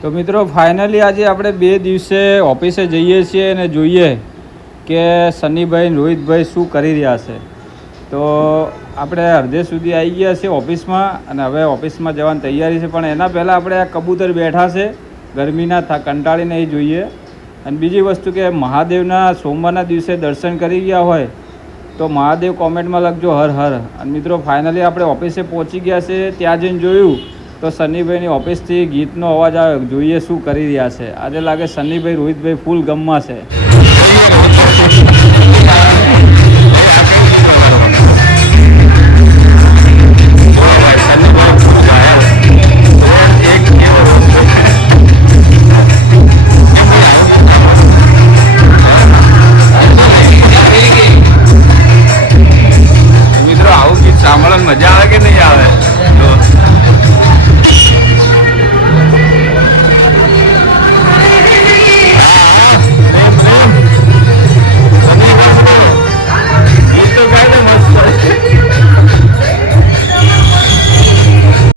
તો મિત્રો ફાઇનલી આજે આપણે 2 દિવસે ઓફિસે જઈએ છીએ અને જોઈએ કે સનીભાઈ રોહિતભાઈ શું કરી રહ્યા છે. તો આપણે અડધે સુધી આવી ગયા છે ઓફિસમાં અને હવે ઓફિસમાં જવાની તૈયારી છે. પણ એના પહેલાં આપણે આ કબૂતર બેઠા છે ગરમીના કંટાળીને એ જોઈએ. અને બીજી વસ્તુ કે મહાદેવના સોમવારના દિવસે દર્શન કરી ગયા હોય તો મહાદેવ કોમેન્ટમાં લખજો હર હર. અને મિત્રો ફાઇનલી આપણે ઓફિસે પહોંચી ગયા છે. ત્યાં જઈને જોયું તો સનીભાઈની ઓફિસથી ગીતનો અવાજ આવ્યો. જોઈએ શું કરી રહ્યા છે. આજે લાગે સનીભાઈ રોહિતભાઈ ફૂલ ગમમાં છે.